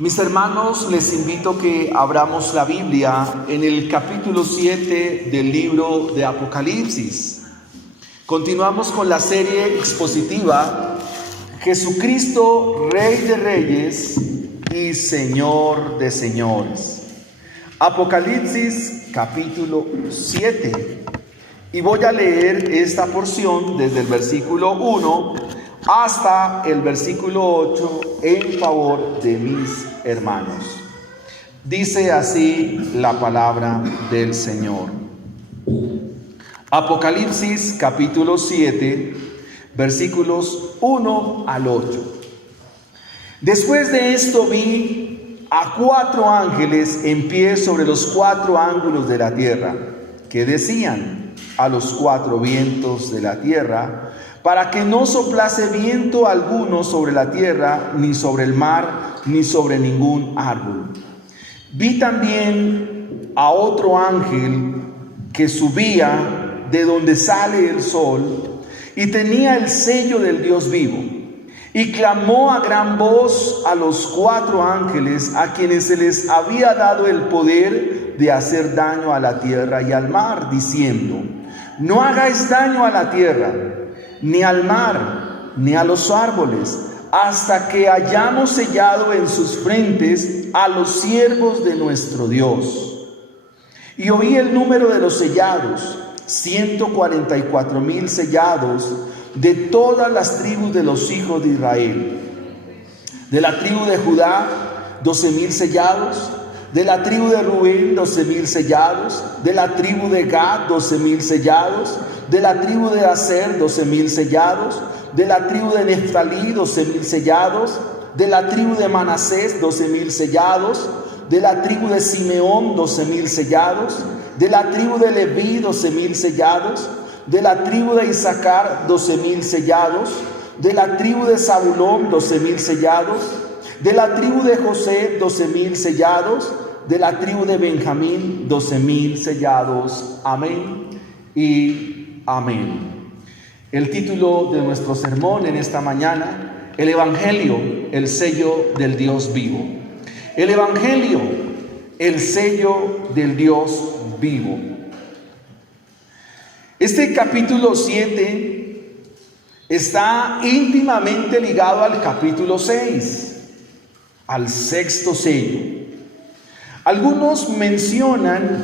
Mis hermanos, les invito a que abramos la Biblia en el capítulo 7 del libro de Apocalipsis. Continuamos con la serie expositiva Jesucristo, Rey de Reyes y Señor de Señores. Apocalipsis capítulo 7. Y voy a leer esta porción desde el versículo 1 hasta el versículo 8 en favor de mis hermanos. Dice así la palabra del Señor. Apocalipsis capítulo 7, versículos 1 al 8. Después de esto vi a 4 ángeles en pie sobre los 4 ángulos de la tierra, que decían a los 4 vientos de la tierra, para que no soplase viento alguno sobre la tierra, ni sobre el mar, ni sobre ningún árbol. Vi también a otro ángel que subía de donde sale el sol, y tenía el sello del Dios vivo, y clamó a gran voz a los 4 ángeles, a quienes se les había dado el poder de hacer daño a la tierra y al mar, diciendo: no hagáis daño a la tierra, ni al mar, ni a los árboles, hasta que hayamos sellado en sus frentes a los siervos de nuestro Dios. Y oí el número de los sellados, 144,000 sellados, de todas las tribus de los hijos de Israel. De la tribu de Judá, 12,000 sellados. De la tribu de Rubén, 12,000 sellados. De la tribu de Gad, 12,000 sellados. De la tribu de Aser, 12,000 sellados. De la tribu de Neftalí, 12,000 sellados. De la tribu de Manasés, 12,000 sellados. De la tribu de Simeón, 12,000 sellados. De la tribu de Leví, 12,000 sellados. De la tribu de Isaacar, 12,000 sellados. De la tribu de Zabulón, 12,000 sellados. De la tribu de José, 12,000 sellados. De la tribu de Benjamín, 12,000 sellados. Amén y amén. El título de nuestro sermón en esta mañana: el Evangelio, el sello del Dios vivo. El Evangelio, el sello del Dios vivo. Este capítulo 7 está íntimamente ligado al capítulo 6. Al 6º sello. Algunos mencionan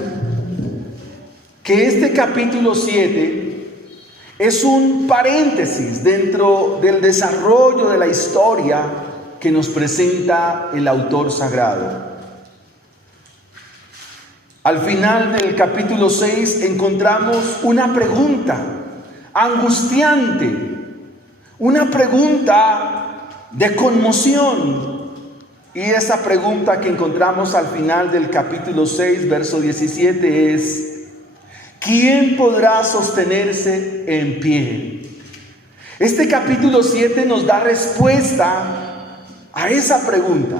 que este capítulo 7 es un paréntesis dentro del desarrollo de la historia que nos presenta el autor sagrado. Al final del capítulo 6 encontramos una pregunta angustiante, una pregunta de conmoción. Y esa pregunta que encontramos al final del capítulo 6, verso 17 es: ¿quién podrá sostenerse en pie? Este capítulo 7 nos da respuesta a esa pregunta.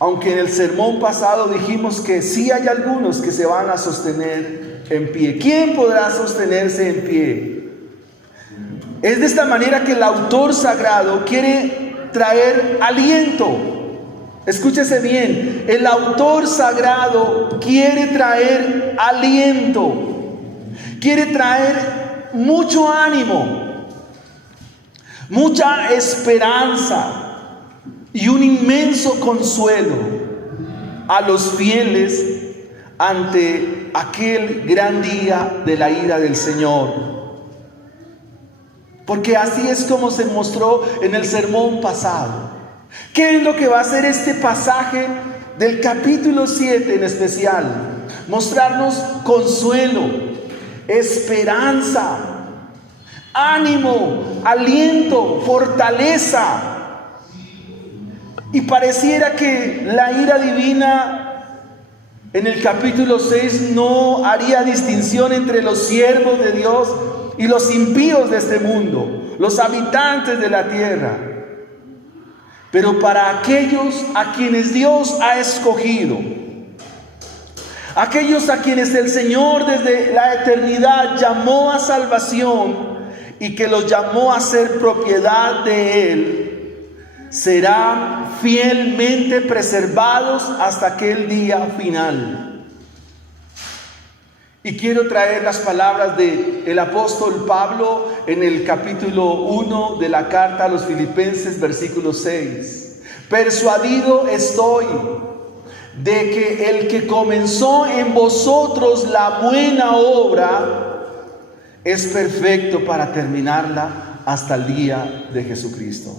Aunque en el sermón pasado dijimos que sí hay algunos que se van a sostener en pie. ¿Quién podrá sostenerse en pie? Es de esta manera que el autor sagrado quiere traer aliento. Escúchese bien, el autor sagrado quiere traer aliento, quiere traer mucho ánimo, mucha esperanza y un inmenso consuelo a los fieles ante aquel gran día de la ira del Señor. Porque así es como se mostró en el sermón pasado. ¿Qué es lo que va a hacer este pasaje del capítulo 7 en especial? Mostrarnos consuelo, esperanza, ánimo, aliento, fortaleza. Y pareciera que la ira divina en el capítulo 6 no haría distinción entre los siervos de Dios y los impíos de este mundo, los habitantes de la tierra. Pero para aquellos a quienes Dios ha escogido, aquellos a quienes el Señor desde la eternidad llamó a salvación y que los llamó a ser propiedad de Él, serán fielmente preservados hasta aquel día final. Y quiero traer las palabras del apóstol Pablo en el capítulo 1 de la carta a los Filipenses, versículo 6. Persuadido estoy de que el que comenzó en vosotros la buena obra es perfecto para terminarla hasta el día de Jesucristo.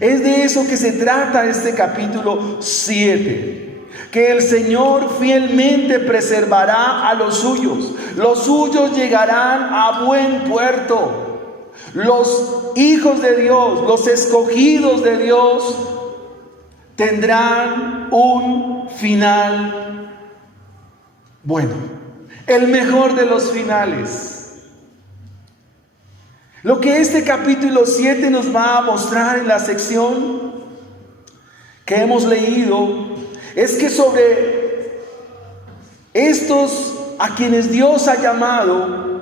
Es de eso que se trata este capítulo 7, que el Señor fielmente preservará a los suyos llegarán a buen puerto. Los hijos de Dios, los escogidos de Dios, tendrán un final bueno, el mejor de los finales. Lo que este capítulo 7 nos va a mostrar en la sección que hemos leído es que sobre estos a quienes Dios ha llamado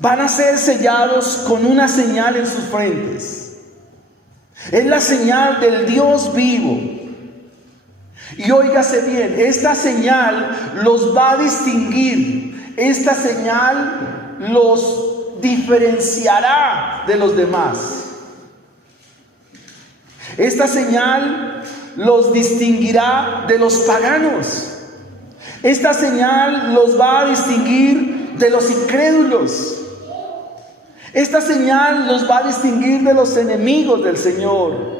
van a ser sellados con una señal en sus frentes. Es la señal del Dios vivo. Y óigase bien, esta señal los va a distinguir, esta señal los diferenciará de los demás. Esta señal los distinguirá de los paganos. Esta señal los va a distinguir de los incrédulos. Esta señal los va a distinguir de los enemigos del Señor.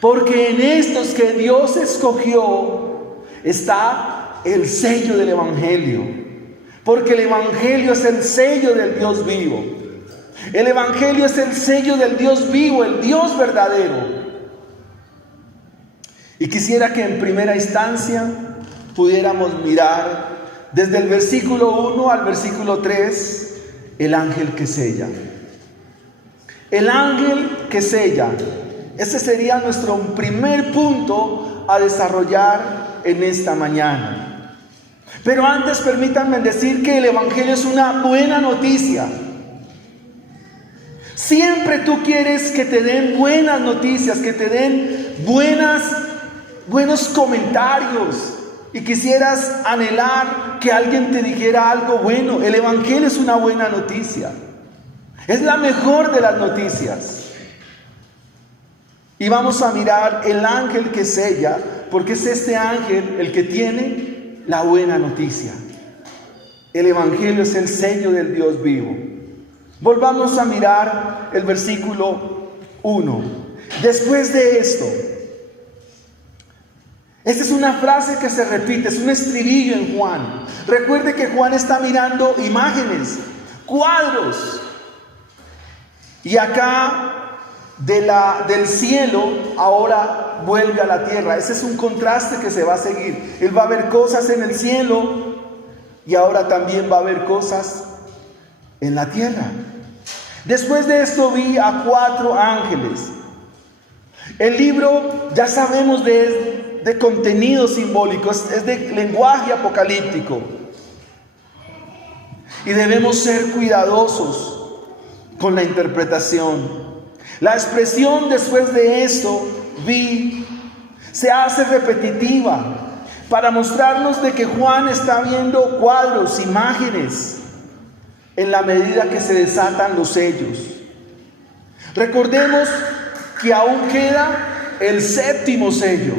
Porque en estos que Dios escogió está el sello del Evangelio. Porque el Evangelio es el sello del Dios vivo. El Evangelio es el sello del Dios vivo, el Dios verdadero. Y quisiera que en primera instancia pudiéramos mirar desde el versículo 1 al versículo 3 el ángel que sella. El ángel que sella. Ese sería nuestro primer punto a desarrollar en esta mañana. Pero antes permítanme decir que el Evangelio es una buena noticia. Siempre tú quieres que te den buenas noticias, que te den buenos comentarios, y quisieras anhelar que alguien te dijera algo bueno. El Evangelio es una buena noticia. Es la mejor de las noticias. Y vamos a mirar el ángel que sella, porque es este ángel el que tiene la buena noticia. El Evangelio es el sello del Dios vivo. Volvamos a mirar el versículo 1. Después de esto, esta es una frase que se repite, es un estribillo en Juan. Recuerde que Juan está mirando imágenes, cuadros. Y acá del cielo ahora vuelve a la tierra. Ese es un contraste que se va a seguir. Él va a ver cosas en el cielo y ahora también va a ver cosas en la tierra. Después de esto vi a 4 ángeles. El libro ya sabemos de contenido simbólico, es de lenguaje apocalíptico. Y debemos ser cuidadosos con la interpretación. La expresión después de esto vi se hace repetitiva para mostrarnos de que Juan está viendo cuadros, imágenes, en la medida que se desatan los sellos. Recordemos que aún queda el 7º sello.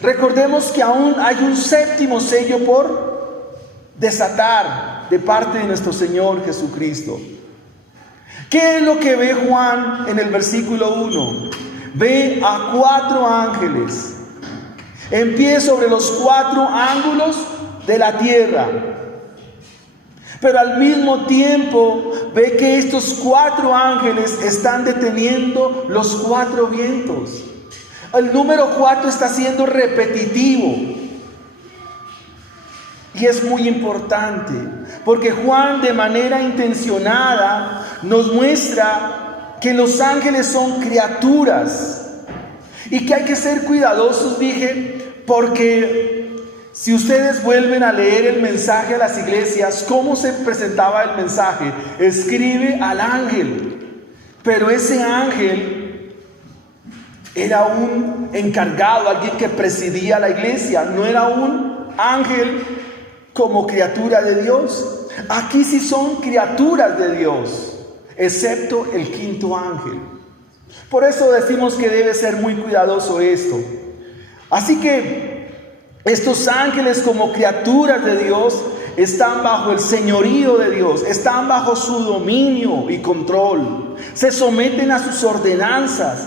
Recordemos que aún hay un 7º sello por desatar de parte de nuestro Señor Jesucristo. ¿Qué es lo que ve Juan en el versículo 1? Ve a 4 ángeles en pie sobre los 4 ángulos de la tierra. Pero al mismo tiempo ve que estos 4 ángeles están deteniendo los 4 vientos. El número 4 está siendo repetitivo. Y es muy importante, porque Juan de manera intencionada nos muestra que los ángeles son criaturas y que hay que ser cuidadosos, dije, porque si ustedes vuelven a leer el mensaje a las iglesias, ¿cómo se presentaba el mensaje? Escribe al ángel, pero ese ángel Era un encargado, alguien que presidía la iglesia, no era un ángel como criatura de Dios. Aquí sí son criaturas de Dios, excepto el quinto ángel. Por eso decimos que debe ser muy cuidadoso esto. Así que estos ángeles como criaturas de Dios están bajo el señorío de Dios, están bajo su dominio y control, se someten a sus ordenanzas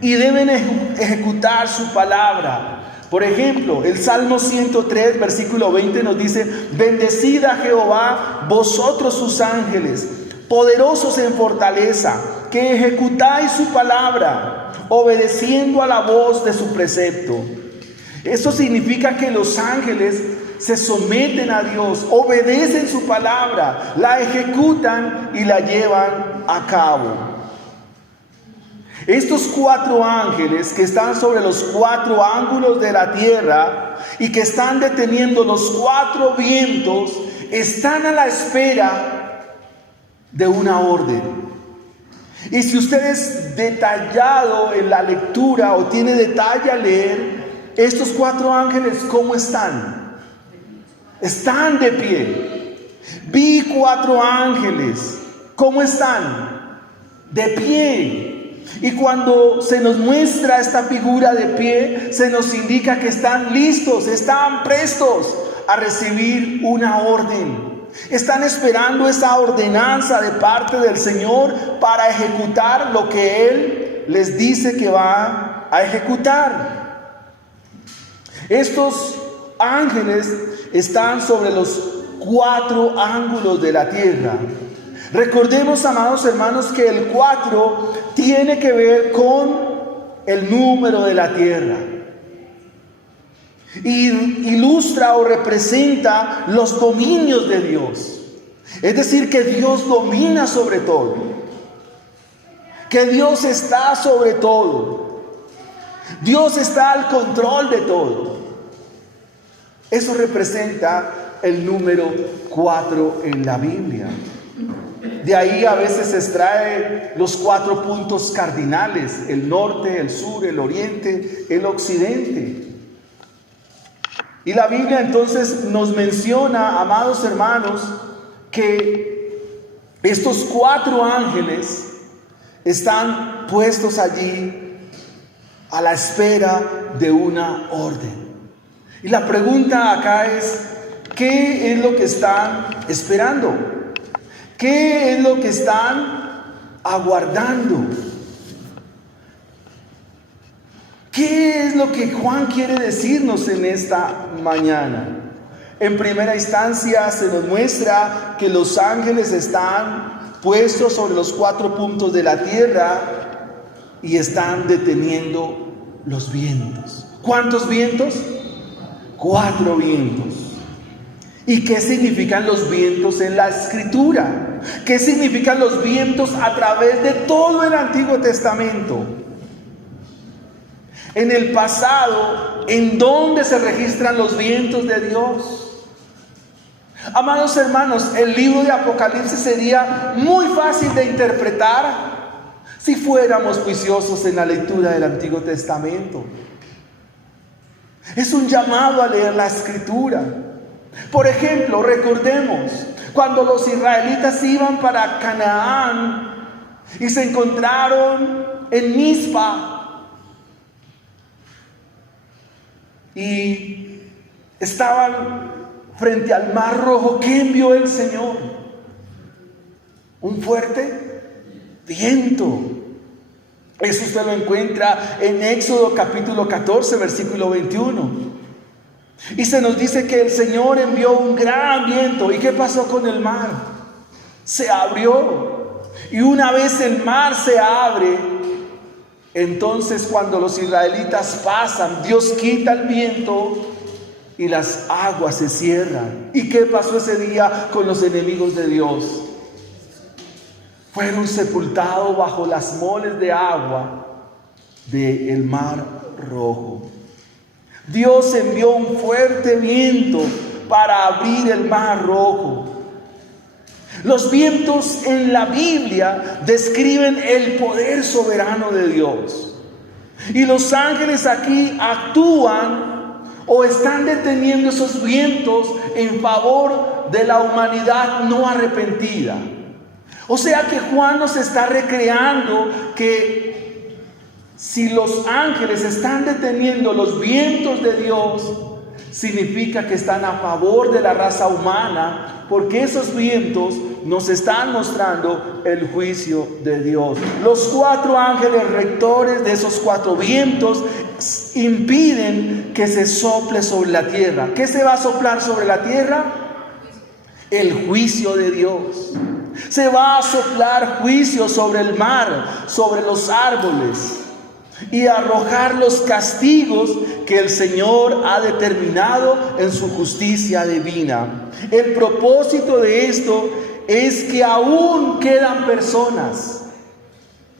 y deben ejecutar su palabra. Por ejemplo, el Salmo 103, versículo 20 nos dice: bendecid a Jehová vosotros sus ángeles, poderosos en fortaleza, que ejecutáis su palabra, obedeciendo a la voz de su precepto. Esto significa que los ángeles se someten a Dios, obedecen su palabra, la ejecutan y la llevan a cabo. Estos 4 ángeles que están sobre los 4 ángulos de la tierra y que están deteniendo los 4 vientos, están a la espera de una orden. Y si usted es detallado en la lectura o tiene detalle a leer, estos 4 ángeles, ¿cómo están? Están de pie. Vi 4 ángeles. ¿Cómo están? De pie. Y cuando se nos muestra esta figura de pie, se nos indica que están listos, están prestos a recibir una orden. Están esperando esa ordenanza de parte del Señor para ejecutar lo que Él les dice que va a ejecutar. Estos ángeles están sobre los 4 ángulos de la tierra. Recordemos, amados hermanos, que el 4 tiene que ver con el número de la tierra. Y ilustra o representa los dominios de Dios. Es decir, que Dios domina sobre todo. Que Dios está sobre todo. Dios está al control de todo. Eso representa el número 4 en la Biblia. De ahí a veces se extrae los 4 puntos cardinales: el norte, el sur, el oriente, el occidente. Y la Biblia entonces nos menciona, amados hermanos, que estos 4 ángeles están puestos allí a la espera de una orden. Y la pregunta acá es: ¿qué es lo que están esperando? ¿Qué es lo que están aguardando? ¿Qué es lo que Juan quiere decirnos en esta mañana? En primera instancia se nos muestra que los ángeles están puestos sobre los 4 puntos de la tierra y están deteniendo los vientos. ¿Cuántos vientos? 4 vientos. ¿Y qué significan los vientos en la Escritura? ¿Qué significan los vientos a través de todo el Antiguo Testamento? En el pasado, ¿en dónde se registran los vientos de Dios? Amados hermanos, el libro de Apocalipsis sería muy fácil de interpretar si fuéramos juiciosos en la lectura del Antiguo Testamento. Es un llamado a leer la Escritura. Por ejemplo, recordemos cuando los israelitas iban para Canaán y se encontraron en Mizpa y estaban frente al Mar Rojo. ¿Qué envió el Señor? Un fuerte viento. Eso usted lo encuentra en Éxodo capítulo 14, versículo 21. Y se nos dice que el Señor envió un gran viento. ¿Y qué pasó con el mar? Se abrió. Y una vez el mar se abre, entonces cuando los israelitas pasan, Dios quita el viento y las aguas se cierran. ¿Y qué pasó ese día con los enemigos de Dios? Fueron sepultados bajo las moles de agua del Mar Rojo. Dios envió un fuerte viento para abrir el Mar Rojo. Los vientos en la Biblia describen el poder soberano de Dios. Y los ángeles aquí actúan o están deteniendo esos vientos en favor de la humanidad no arrepentida. O sea que Juan nos está recreando que si los ángeles están deteniendo los vientos de Dios, significa que están a favor de la raza humana, porque esos vientos nos están mostrando el juicio de Dios. Los 4 ángeles rectores de esos 4 vientos impiden que se sople sobre la tierra. ¿Qué se va a soplar sobre la tierra? El juicio de Dios. Se va a soplar juicio sobre el mar, sobre los árboles, y arrojar los castigos que el Señor ha determinado en su justicia divina. El propósito de esto es que aún quedan personas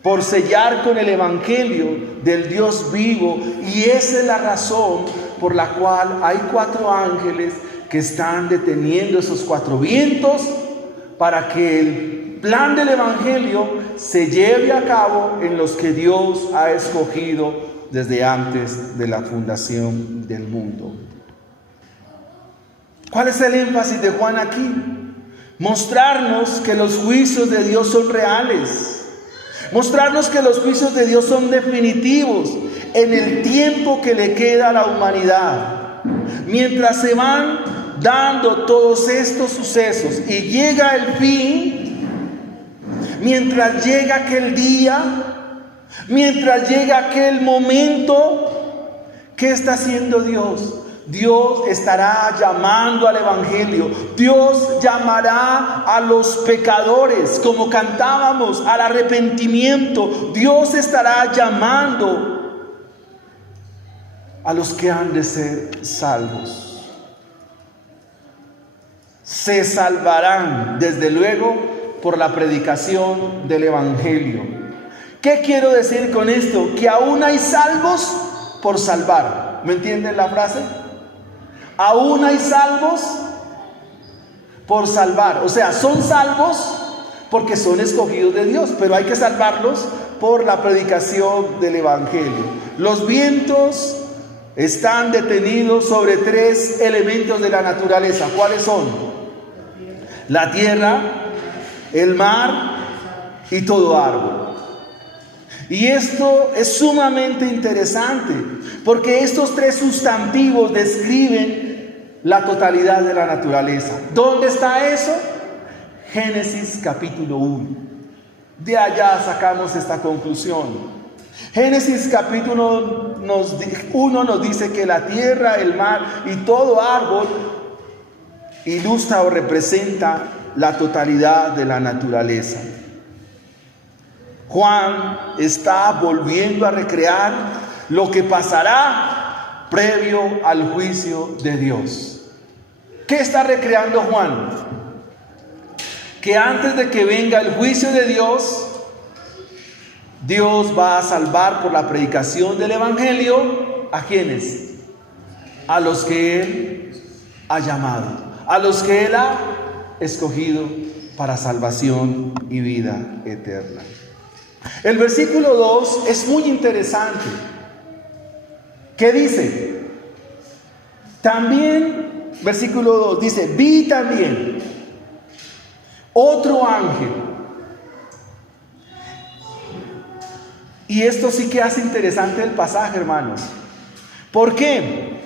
por sellar con el evangelio del Dios vivo, y esa es la razón por la cual hay 4 ángeles que están deteniendo esos 4 vientos para que el plan del evangelio se lleve a cabo en los que Dios ha escogido desde antes de la fundación del mundo. ¿Cuál es el énfasis de Juan aquí? Mostrarnos que los juicios de Dios son reales. Mostrarnos que los juicios de Dios son definitivos en el tiempo que le queda a la humanidad. Mientras se van dando todos estos sucesos y llega el fin, mientras llega aquel día, mientras llega aquel momento, ¿qué está haciendo Dios? Dios estará llamando al evangelio. Dios llamará a los pecadores, como cantábamos, al arrepentimiento. Dios estará llamando a los que han de ser salvos. Se salvarán, desde luego, por la predicación del evangelio. ¿Qué quiero decir con esto? Que aún hay salvos por salvar. ¿Me entienden la frase? Aún hay salvos por salvar. O sea, son salvos porque son escogidos de Dios, pero hay que salvarlos por la predicación del evangelio. Los vientos están detenidos sobre 3 elementos de la naturaleza. ¿Cuáles son? La tierra, el mar y todo árbol. Y esto es sumamente interesante, porque estos 3 sustantivos describen la totalidad de la naturaleza. ¿Dónde está eso? Génesis capítulo 1. De allá sacamos esta conclusión. Génesis capítulo 1 nos dice que la tierra, el mar y todo árbol ilustra o representa la totalidad de la naturaleza. Juan está volviendo a recrear lo que pasará previo al juicio de Dios. ¿Qué está recreando Juan? Que antes de que venga el juicio de Dios, Dios va a salvar por la predicación del evangelio ¿a quiénes? A los que Él ha llamado, a los que Él ha escogido para salvación y vida eterna. El versículo 2 es muy interesante. ¿Qué dice? También, versículo 2 dice, vi también otro ángel. Y esto sí que hace interesante el pasaje, hermanos. ¿Por qué?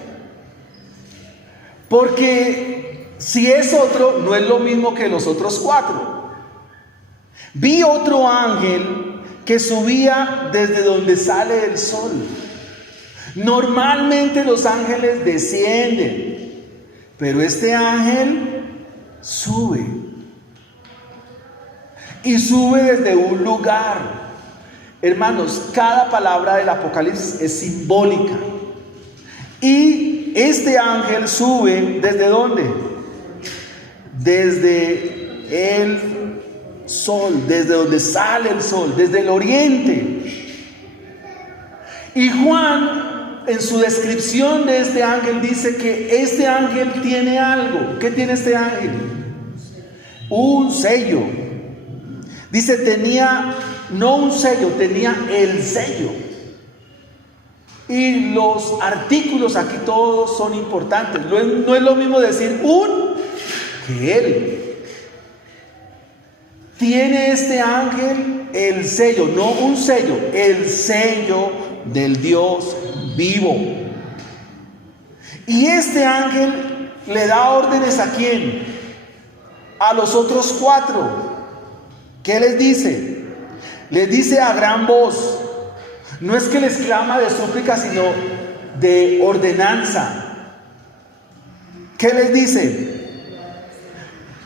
Porque si es otro, no es lo mismo que los otros 4. Vi otro ángel que subía desde donde sale el sol. Normalmente los ángeles descienden, pero este ángel sube. Y sube desde un lugar. Hermanos, cada palabra del Apocalipsis es simbólica. Y este ángel sube ¿desde dónde? Desde el sol, desde donde sale el sol, desde el oriente. Y Juan, en su descripción de este ángel, dice que este ángel tiene algo. ¿Qué tiene este ángel? Un sello. Dice, tenía, no un sello, tenía el sello. Y los artículos aquí todos son importantes. No es lo mismo decir un que él. Tiene este ángel el sello, no un sello, el sello del Dios vivo. Y este ángel le da órdenes ¿a quién? A los otros 4. ¿Qué les dice? Les dice a gran voz. No es que les clama de súplica, sino de ordenanza. ¿Qué les dice?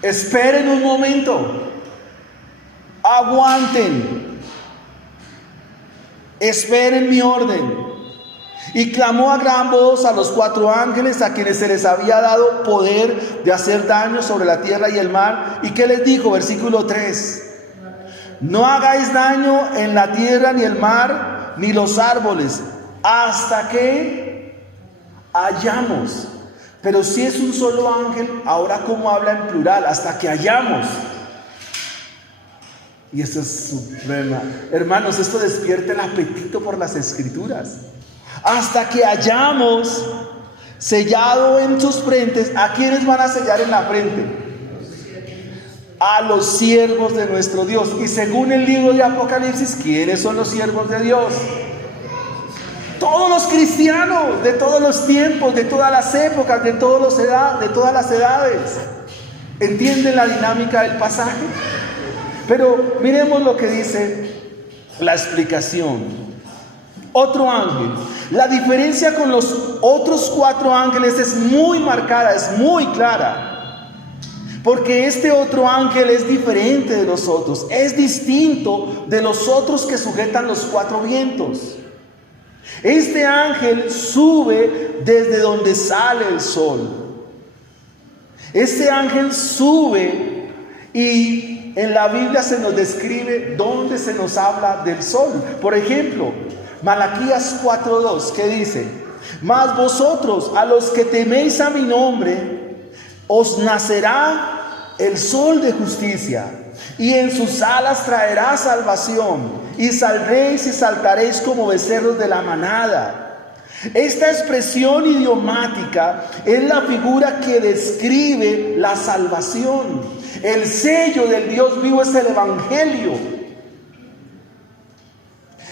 Esperen un momento. Aguanten. Esperen mi orden. Y clamó a gran voz a los 4 ángeles a quienes se les había dado poder de hacer daño sobre la tierra y el mar. ¿Y qué les dijo? Versículo 3. No hagáis daño en la tierra ni el mar ni los árboles hasta que hayamos. Pero si es un solo ángel, ahora cómo habla en plural, hasta que hayamos. Y esto es suprema. Hermanos, esto despierta el apetito por las escrituras. Hasta que hayamos sellado en sus frentes. ¿A quiénes van a sellar en la frente? A los siervos de nuestro Dios. Y según el libro de Apocalipsis, ¿quiénes son los siervos de Dios? Todos los cristianos, de todos los tiempos, de todas las épocas, de todas las edades. ¿Entienden la dinámica del pasaje? Pero miremos lo que dice la explicación. Otro ángel. La diferencia con los otros 4 ángeles es muy marcada, es muy clara. Porque este otro ángel es diferente de los otros, es distinto de los otros que sujetan los 4 vientos. Este ángel sube desde donde sale el sol. Este ángel sube y en la Biblia se nos describe dónde se nos habla del sol. Por ejemplo, Malaquías 4:2, ¿qué dice? Mas vosotros, a los que teméis a mi nombre, os nacerá el sol de justicia, y en sus alas traerá salvación, y saldréis y saltaréis como becerros de la manada. Esta expresión idiomática es la figura que describe la salvación. El sello del Dios vivo es el Evangelio.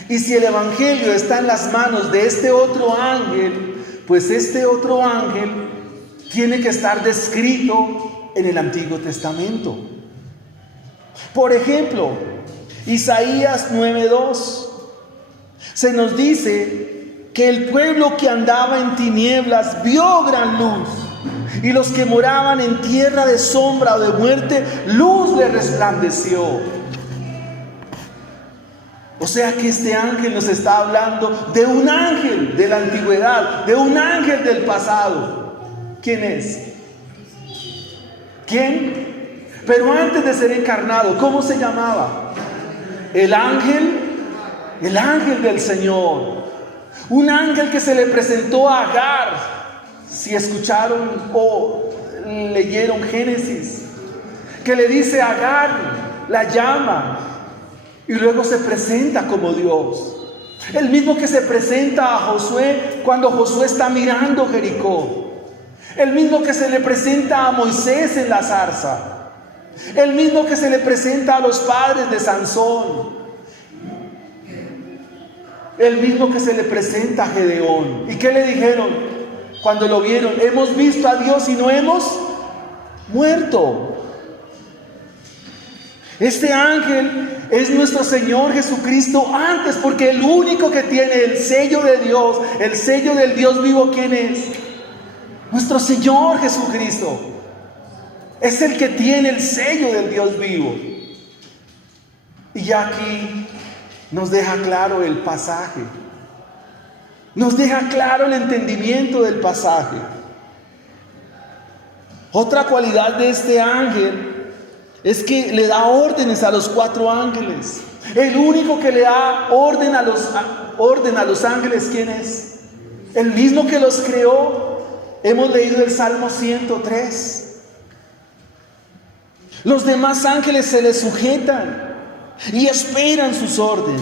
Y si el Evangelio está en las manos de este otro ángel, pues este otro ángel tiene que estar descrito en el Antiguo Testamento. Por ejemplo, Isaías 9:2, se nos dice que el pueblo que andaba en tinieblas vio gran luz, y los que moraban en tierra de sombra o de muerte, luz le resplandeció. O sea que este ángel nos está hablando de un ángel de la antigüedad, de un ángel del pasado. ¿Quién es? ¿Quién? Pero antes de ser encarnado, ¿cómo se llamaba? El ángel del Señor. Un ángel que se le presentó a Agar. Si escucharon o leyeron Génesis, que le dice a Agar, la llama. Y luego se presenta como Dios. El mismo que se presenta a Josué cuando Josué está mirando Jericó. El mismo que se le presenta a Moisés en la zarza. El mismo que se le presenta a los padres de Sansón. El mismo que se le presenta a Gedeón. ¿Y qué le dijeron cuando lo vieron? Hemos visto a Dios y no hemos muerto. Este ángel es nuestro Señor Jesucristo antes, porque el único que tiene el sello de Dios, el sello del Dios vivo, ¿quién es? Nuestro Señor Jesucristo. Es el que tiene el sello del Dios vivo. Y ya aquí nos deja claro el pasaje. Nos deja claro el entendimiento del pasaje. Otra cualidad de este ángel es que le da órdenes a los 4 ángeles. El único que le da orden a los ángeles, ¿quién es? El mismo que los creó. Hemos leído el Salmo 103. Los demás ángeles se les sujetan y esperan sus órdenes.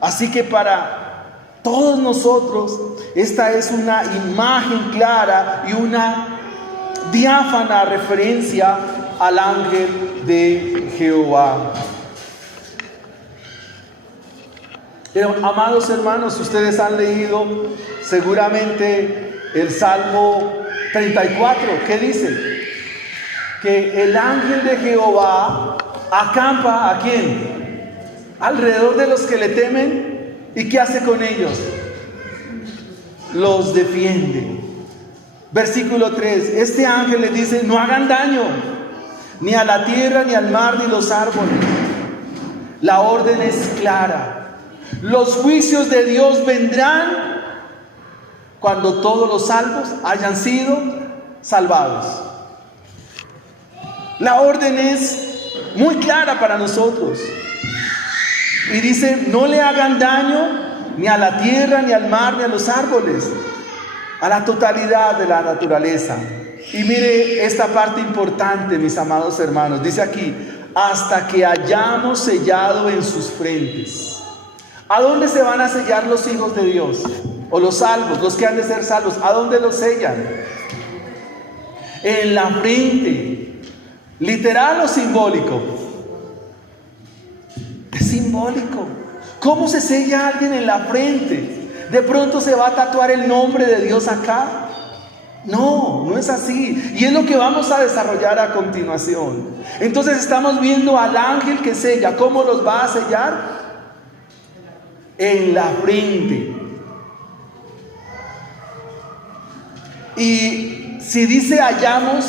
Así que para Todos nosotros, esta es una imagen clara y una diáfana referencia al ángel de Jehová. Pero, amados hermanos, ustedes han leído seguramente el Salmo 34. ¿Qué dice? Que el ángel de Jehová acampa ¿a quién? Alrededor de los que le temen. ¿Y qué hace con ellos? Los defiende. Versículo 3. Este ángel les dice: no hagan daño ni a la tierra, ni al mar, ni los árboles. La orden es clara. Los juicios de Dios vendrán cuando todos los salvos hayan sido salvados. La orden es muy clara para nosotros. Y dice: no le hagan daño ni a la tierra, ni al mar, ni a los árboles, a la totalidad de la naturaleza. Y mire esta parte importante, mis amados hermanos. Dice aquí: hasta que hayamos sellado en sus frentes. ¿A dónde se van a sellar los hijos de Dios? O los salvos, los que han de ser salvos. ¿A dónde los sellan? En la frente. ¿Literal o simbólico? Es simbólico. ¿Cómo se sella alguien en la frente? ¿De pronto se va a tatuar el nombre de Dios acá? No, no es así. Y es lo que vamos a desarrollar a continuación. Entonces estamos viendo al ángel que sella. ¿Cómo los va a sellar? En la frente. Y si dice hallamos,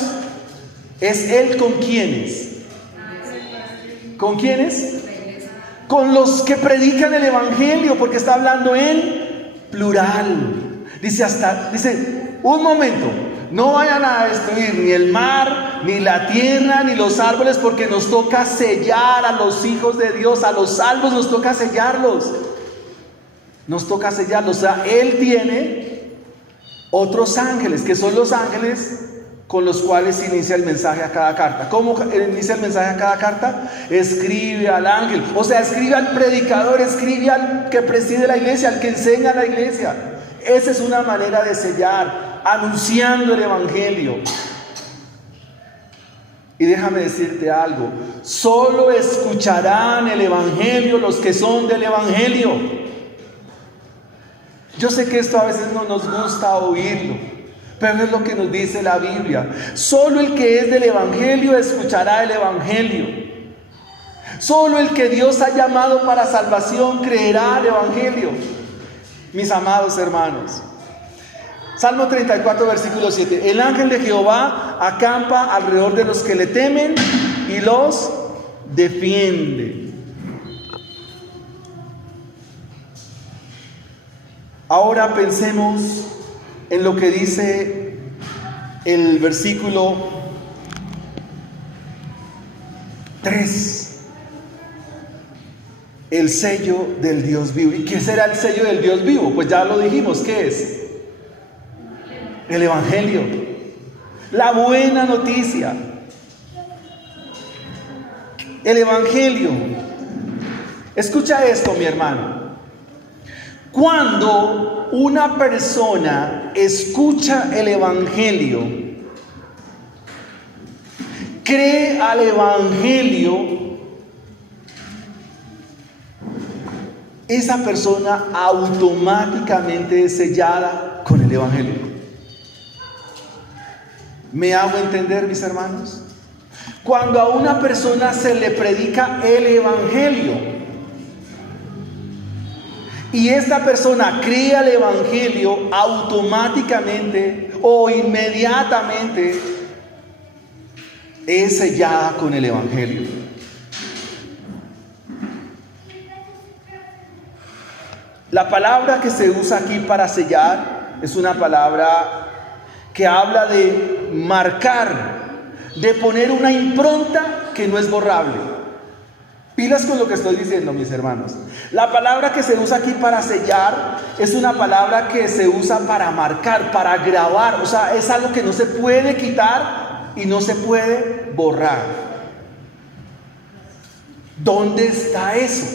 ¿es él con quiénes? ¿Con quiénes? Con los que predican el evangelio, porque está hablando en plural. Dice, un momento, no vayan a destruir ni el mar, ni la tierra, ni los árboles, porque nos toca sellar a los hijos de Dios, a los salvos nos toca sellarlos. Nos toca sellarlos. O sea, Él tiene otros ángeles, que son los ángeles con los cuales inicia el mensaje a cada carta. ¿Cómo inicia el mensaje a cada carta? Escribe al ángel, o sea, escribe al predicador, escribe al que preside la iglesia, al que enseña la iglesia. Esa es una manera de sellar, anunciando el evangelio. Y déjame decirte algo: solo escucharán el evangelio los que son del evangelio. Yo sé que esto a veces no nos gusta oírlo, pero es lo que nos dice la Biblia. Solo el que es del evangelio escuchará el evangelio. Solo el que Dios ha llamado para salvación creerá el evangelio. Mis amados hermanos, Salmo 34, versículo 7. El ángel de Jehová acampa alrededor de los que le temen y los defiende. Ahora pensemos en lo que dice el versículo 3. El sello del Dios vivo. ¿Y qué será el sello del Dios vivo? Pues ya lo dijimos, ¿qué es? El evangelio, la buena noticia. El evangelio. Escucha esto, mi hermano. Cuando una persona escucha el evangelio, cree al evangelio, esa persona automáticamente es sellada con el evangelio. ¿Me hago entender, mis hermanos? Cuando a una persona se le predica el evangelio y esta persona cree al evangelio, automáticamente o inmediatamente es sellada con el evangelio. La palabra que se usa aquí para sellar es una palabra que habla de marcar, de poner una impronta que no es borrable. Pilas con lo que estoy diciendo, mis hermanos. La palabra que se usa aquí para sellar es una palabra que se usa para marcar, para grabar. O sea, es algo que no se puede quitar y no se puede borrar. ¿Dónde está eso?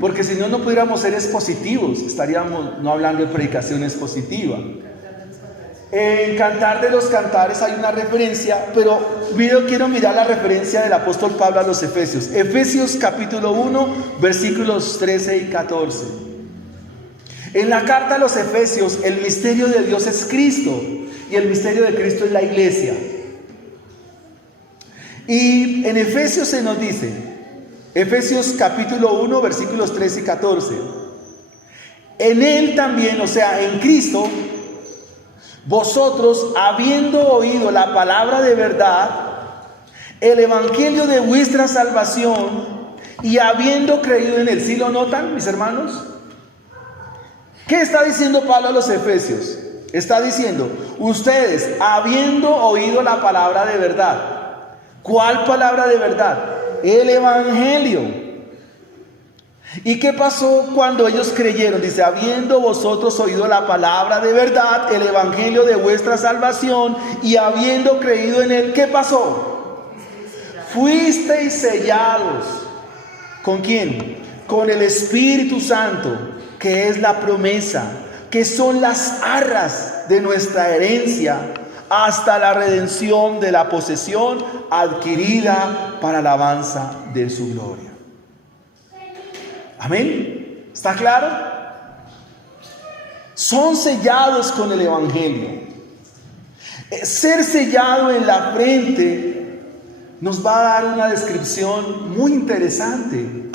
Porque si no, no pudiéramos ser expositivos, estaríamos no hablando de predicación expositiva. En Cantar de los Cantares hay una referencia, pero quiero mirar la referencia del apóstol Pablo a los Efesios. Efesios capítulo 1, versículos 13 y 14. En la carta a los Efesios, el misterio de Dios es Cristo y el misterio de Cristo es la iglesia. Y en Efesios se nos dice, Efesios capítulo 1, versículos 13 y 14. En Él también, o sea, en Cristo, vosotros, habiendo oído la palabra de verdad, el evangelio de vuestra salvación, y habiendo creído en Él. ¿Sí lo notan, mis hermanos? ¿Qué está diciendo Pablo a los Efesios? Está diciendo, ustedes, habiendo oído la palabra de verdad. ¿Cuál palabra de verdad? El evangelio. ¿Y qué pasó cuando ellos creyeron? Dice, habiendo vosotros oído la palabra de verdad, el evangelio de vuestra salvación, y habiendo creído en él, ¿qué pasó? Fuisteis sellados. ¿Con quién? Con el Espíritu Santo, que es la promesa, que son las arras de nuestra herencia, hasta la redención de la posesión adquirida para alabanza de su gloria. Amén. ¿Está claro? Son sellados con el evangelio. Ser sellado en la frente nos va a dar una descripción muy interesante.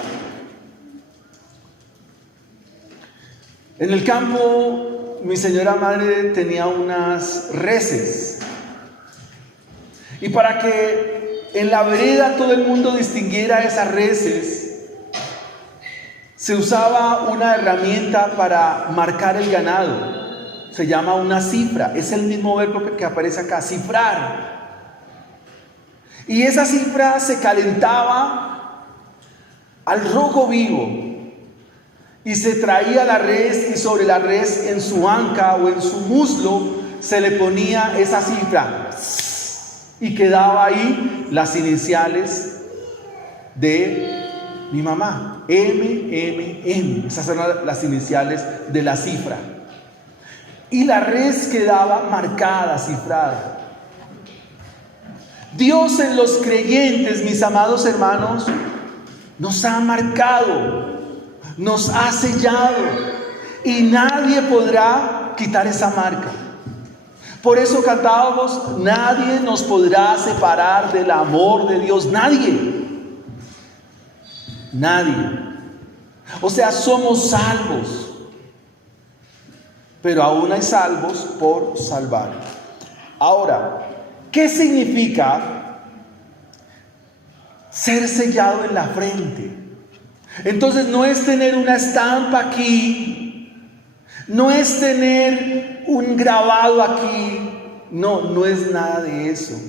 En el campo, mi señora madre tenía unas reses. Y para que en la vereda todo el mundo distinguiera esas reses, se usaba una herramienta para marcar el ganado. Se llama una cifra. Es el mismo verbo que aparece acá, cifrar. Y esa cifra se calentaba al rojo vivo. Y se traía la res, y sobre la res, en su anca o en su muslo, se le ponía esa cifra. Y quedaba ahí las iniciales de mi mamá. M. Esas eran las iniciales de la cifra. Y la res quedaba marcada, cifrada. Dios en los creyentes, mis amados hermanos, nos ha marcado, nos ha sellado, y nadie podrá quitar esa marca. Por eso cantábamos, nadie nos podrá separar del amor de Dios. Nadie. O sea, somos salvos, pero aún hay salvos por salvar. Ahora, ¿qué significa ser sellado en la frente? Entonces no es tener una estampa aquí, no es tener un grabado aquí, no es nada de eso,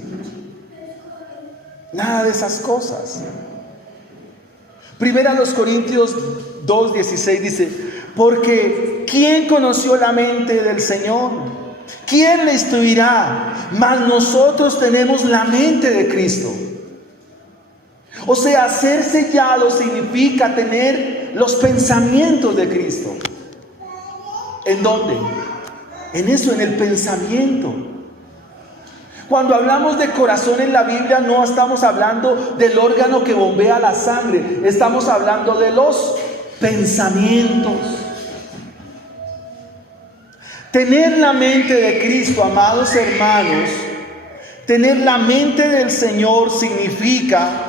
nada de esas cosas. Primera los Corintios 2:16 dice, porque ¿quién conoció la mente del Señor? ¿Quién le instruirá? Mas nosotros tenemos la mente de Cristo. O sea, ser sellado significa tener los pensamientos de Cristo. ¿En dónde? En eso, en el pensamiento. Cuando hablamos de corazón en la Biblia, no estamos hablando del órgano que bombea la sangre, estamos hablando de los pensamientos. Tener la mente de Cristo, amados hermanos, tener la mente del Señor significa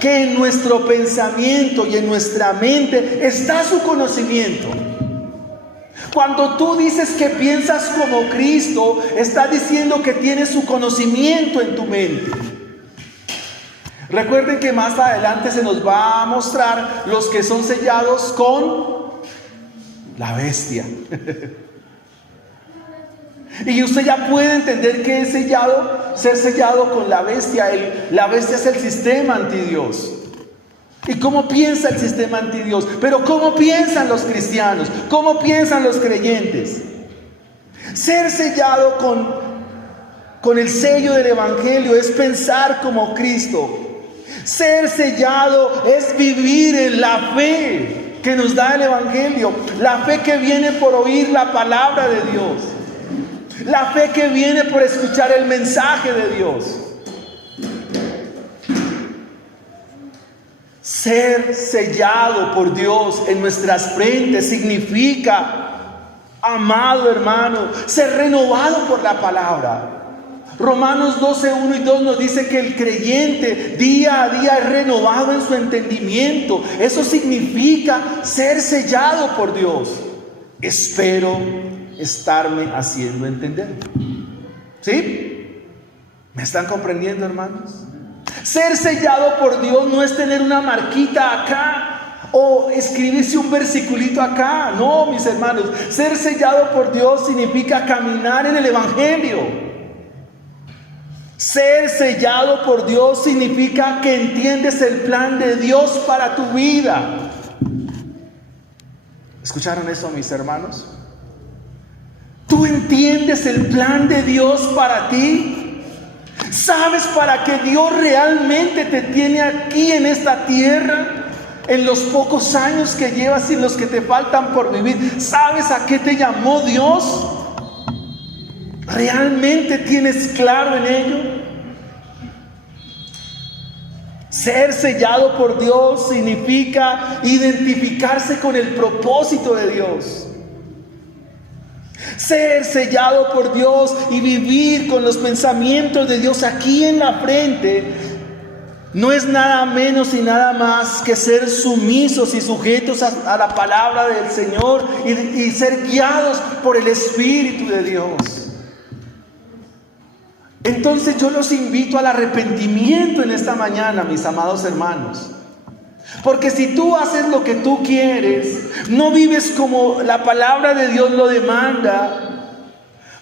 que en nuestro pensamiento y en nuestra mente está su conocimiento. Cuando tú dices que piensas como Cristo, estás diciendo que tienes su conocimiento en tu mente. Recuerden que más adelante se nos va a mostrar los que son sellados con la bestia. Y usted ya puede entender que es ser sellado con la bestia. La bestia es el sistema antidios. ¿Y cómo piensa el sistema antidios? Pero ¿cómo piensan los cristianos? ¿Cómo piensan los creyentes? Ser sellado con el sello del Evangelio es pensar como Cristo. Ser sellado es vivir en la fe que nos da el Evangelio. La fe que viene por oír la palabra de Dios. La fe que viene por escuchar el mensaje de Dios. Ser sellado por Dios en nuestras frentes significa, amado hermano, ser renovado por la palabra. Romanos 12, 1 y 2 nos dice que el creyente día a día es renovado en su entendimiento. Eso significa ser sellado por Dios. Espero estarme haciendo entender. ¿Sí? ¿Me están comprendiendo, hermanos? Ser sellado por Dios no es tener una marquita acá o escribirse un versiculito acá. No, mis hermanos. Ser sellado por Dios significa caminar en el Evangelio. Ser sellado por Dios significa que entiendes el plan de Dios para tu vida. ¿Escucharon eso, mis hermanos? ¿Tú entiendes el plan de Dios para ti? ¿Sabes para qué Dios realmente te tiene aquí en esta tierra? En los pocos años que llevas y los que te faltan por vivir. ¿Sabes a qué te llamó Dios? ¿Realmente tienes claro en ello? Ser sellado por Dios significa identificarse con el propósito de Dios. Ser sellado por Dios y vivir con los pensamientos de Dios aquí en la frente no es nada menos y nada más que ser sumisos y sujetos a la palabra del Señor y ser guiados por el Espíritu de Dios. Entonces yo los invito al arrepentimiento en esta mañana, mis amados hermanos. Porque si tú haces lo que tú quieres, no vives como la palabra de Dios lo demanda,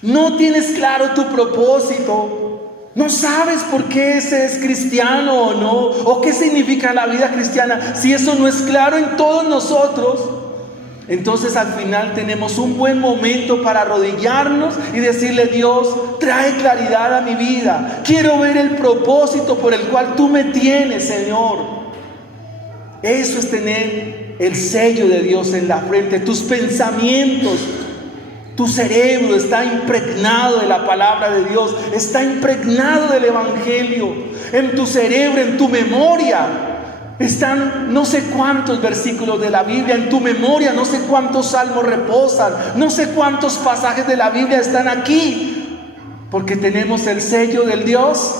no tienes claro tu propósito, no sabes por qué ese es cristiano o no, o qué significa la vida cristiana, si eso no es claro en todos nosotros, entonces al final tenemos un buen momento para arrodillarnos y decirle: Dios, trae claridad a mi vida. Quiero ver el propósito por el cual tú me tienes, Señor. Eso es tener el sello de Dios en la frente. Tus pensamientos, tu cerebro está impregnado de la palabra de Dios, está impregnado del Evangelio. En tu cerebro, en tu memoria están no sé cuántos versículos de la Biblia. En tu memoria no sé cuántos salmos reposan, no sé cuántos pasajes de la Biblia están aquí, porque tenemos el sello del Dios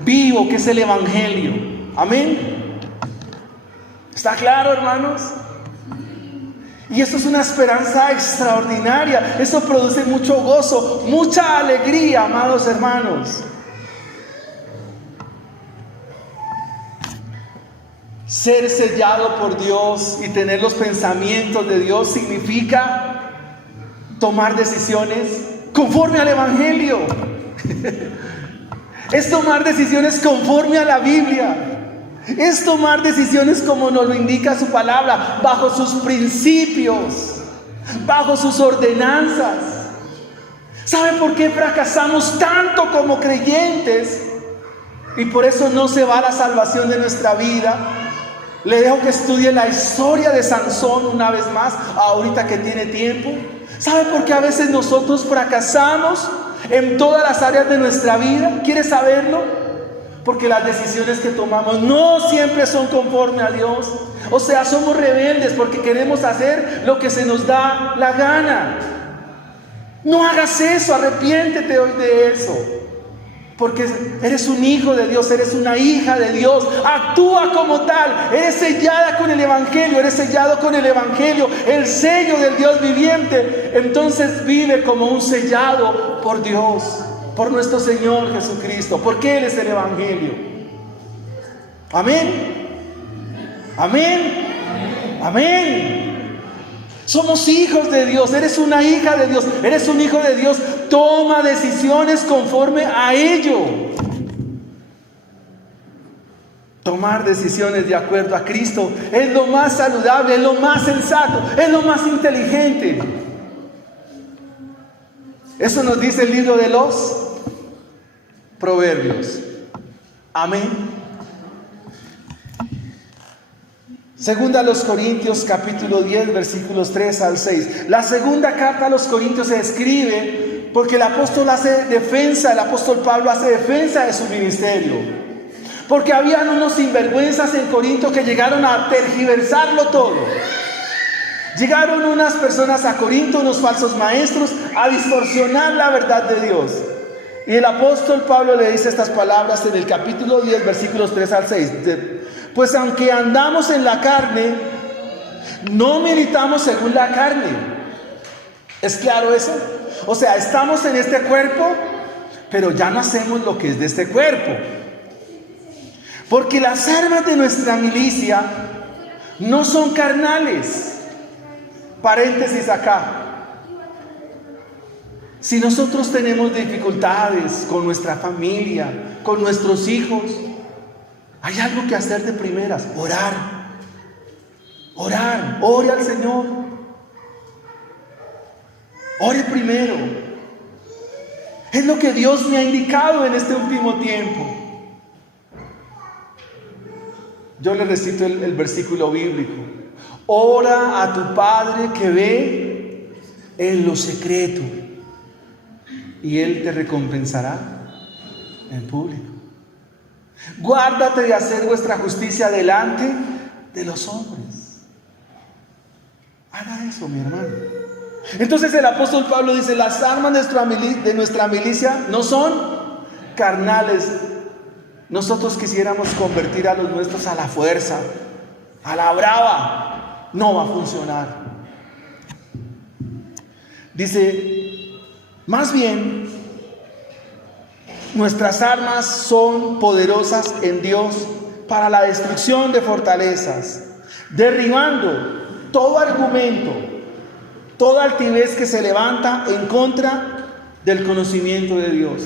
vivo, que es el Evangelio. Amén. ¿Está claro, hermanos? Y eso es una esperanza extraordinaria. Eso produce mucho gozo, mucha alegría, amados hermanos. Ser sellado por Dios y tener los pensamientos de Dios significa tomar decisiones conforme al Evangelio. Es tomar decisiones conforme a la Biblia. Es tomar decisiones como nos lo indica su palabra, bajo sus principios, bajo sus ordenanzas. ¿Saben por qué fracasamos tanto como creyentes? Y por eso no se va la salvación de nuestra vida. Le dejo que estudie la historia de Sansón una vez más, ahorita que tiene tiempo. ¿Sabe por qué a veces nosotros fracasamos en todas las áreas de nuestra vida? ¿Quiere saberlo? Porque las decisiones que tomamos no siempre son conforme a Dios. O sea, somos rebeldes porque queremos hacer lo que se nos da la gana. No hagas eso, arrepiéntete hoy de eso. Porque eres un hijo de Dios, eres una hija de Dios. Actúa como tal. Eres sellada con el Evangelio, eres sellado con el Evangelio, el sello del Dios viviente. Entonces vive como un sellado por Dios, por nuestro Señor Jesucristo, porque Él es el Evangelio. Amén. Amén. Amén. Somos hijos de Dios. Eres una hija de Dios, eres un hijo de Dios. Toma decisiones conforme a ello. Tomar decisiones de acuerdo a Cristo es lo más saludable, es lo más sensato, es lo más inteligente. Eso nos dice el libro de los Proverbios. Amén. Segunda a los Corintios capítulo 10 versículos 3 al 6. La segunda carta a los Corintios se escribe porque el apóstol Pablo hace defensa de su ministerio. Porque habían unos sinvergüenzas en Corinto que llegaron a tergiversarlo todo. Llegaron unas personas a Corinto, unos falsos maestros, a distorsionar la verdad de Dios. Y el apóstol Pablo le dice estas palabras en el capítulo 10, versículos 3 al 6. Pues aunque andamos en la carne, no militamos según la carne. ¿Es claro eso? O sea, estamos en este cuerpo, pero ya no hacemos lo que es de este cuerpo. Porque las armas de nuestra milicia no son carnales. Paréntesis acá. Si nosotros tenemos dificultades con nuestra familia, con nuestros hijos, hay algo que hacer de primeras: orar. Orar, ore al Señor. Ore primero. Es lo que Dios me ha indicado en este último tiempo. Yo le recito el versículo bíblico. Ora a tu Padre que ve en lo secreto, y Él te recompensará en público. Guárdate de hacer vuestra justicia delante de los hombres. Haga eso, mi hermano. Entonces el apóstol Pablo dice: las armas de nuestra milicia no son carnales. Nosotros quisiéramos convertir a los nuestros a la fuerza, a la brava. No va a funcionar. Dice: más bien, nuestras armas son poderosas en Dios para la destrucción de fortalezas, derribando todo argumento, toda altivez que se levanta en contra del conocimiento de Dios.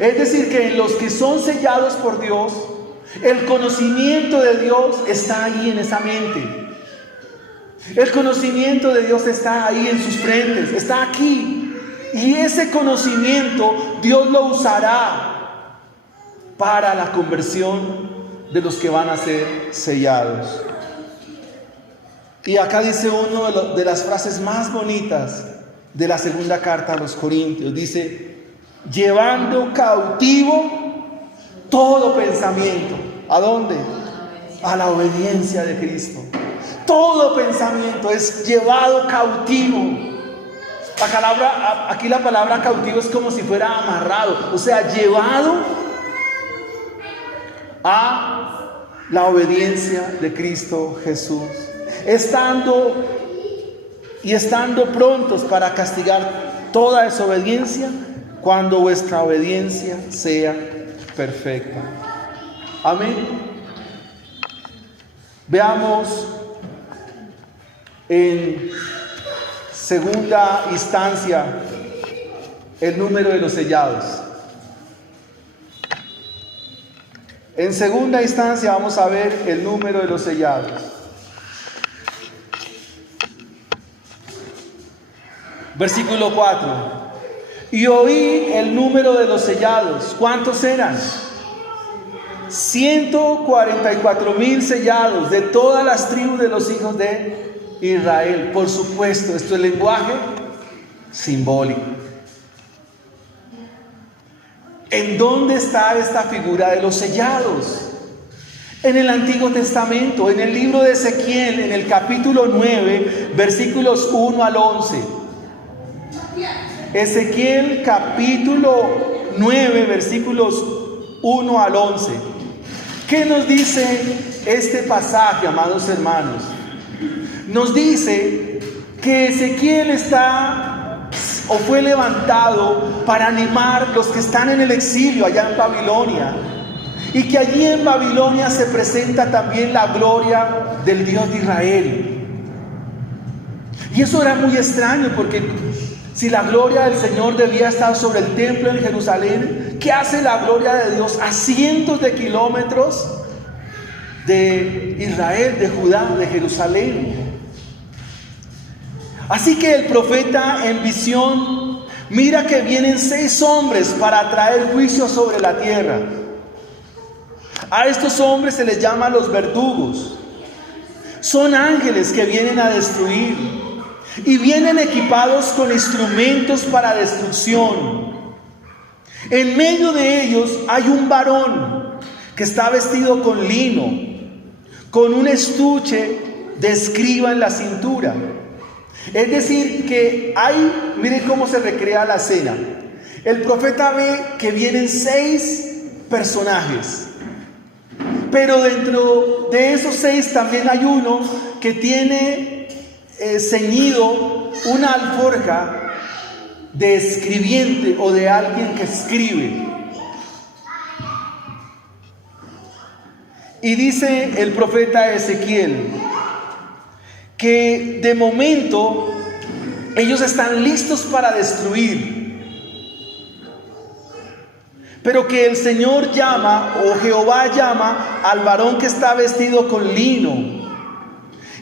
Es decir, que en los que son sellados por Dios, el conocimiento de Dios está ahí en esa mente. El conocimiento de Dios está ahí en sus frentes, está aquí. Y ese conocimiento Dios lo usará para la conversión de los que van a ser sellados. Y acá dice una de las frases más bonitas de la segunda carta a los Corintios. Dice: llevando cautivo todo pensamiento. ¿A dónde? A la obediencia de Cristo. Todo pensamiento es llevado cautivo. Aquí la palabra cautivo es como si fuera amarrado. O sea, llevado a la obediencia de Cristo Jesús. Estando prontos para castigar toda desobediencia cuando vuestra obediencia sea perfecta. Amén. Veamos en segunda instancia el número de los sellados. En segunda instancia vamos a ver el número de los sellados. Versículo 4. Y oí el número de los sellados. ¿Cuántos eran? 144,000 sellados de todas las tribus de los hijos de Israel. Por supuesto, esto es lenguaje simbólico. ¿En dónde está esta figura de los sellados? En el Antiguo Testamento, en el libro de Ezequiel, en el capítulo 9, versículos 1 al 11. Ezequiel capítulo 9, versículos 1 al 11. ¿Qué nos dice este pasaje, amados hermanos? Nos dice que Ezequiel fue levantado para animar los que están en el exilio allá en Babilonia, y que allí en Babilonia se presenta también la gloria del Dios de Israel. Y eso era muy extraño, porque si la gloria del Señor debía estar sobre el templo en Jerusalén, ¿qué hace la gloria de Dios a cientos de kilómetros de Israel, de Judá, de Jerusalén? Así que el profeta en visión mira que vienen 6 hombres para traer juicio sobre la tierra. A estos hombres se les llama los verdugos. Son ángeles que vienen a destruir y vienen equipados con instrumentos para destrucción. En medio de ellos hay un varón que está vestido con lino, con un estuche de escriba en la cintura. Es decir, que hay, miren cómo se recrea la escena. El profeta ve que vienen 6 personajes, pero dentro de esos 6 también hay uno que tiene ceñido una alforja de escribiente o de alguien que escribe. Y dice el profeta Ezequiel que de momento ellos están listos para destruir, pero que el Señor llama, o Jehová llama al varón que está vestido con lino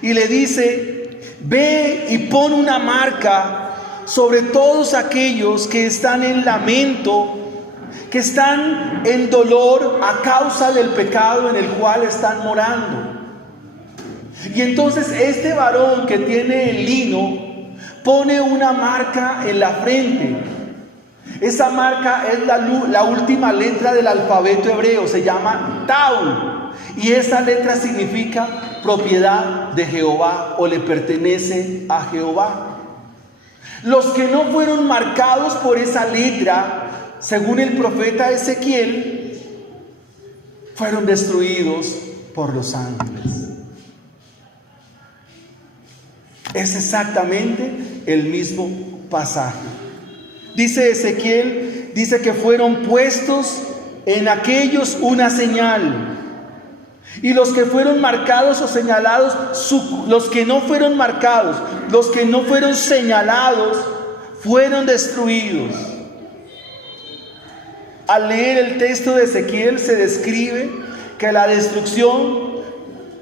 y le dice: ve y pon una marca sobre todos aquellos que están en lamento, que están en dolor a causa del pecado en el cual están morando. Y entonces este varón que tiene el lino pone una marca en la frente. Esa marca es la última letra del alfabeto hebreo, se llama Tau, y esa letra significa propiedad de Jehová, o le pertenece a Jehová. Los que no fueron marcados por esa letra, según el profeta Ezequiel, fueron destruidos por los ángeles. Es exactamente el mismo pasaje. Dice Ezequiel, dice que fueron puestos en aquellos una señal. Y los que fueron marcados o señalados, los que no fueron marcados, los que no fueron señalados, fueron destruidos. Al leer el texto de Ezequiel se describe que la destrucción,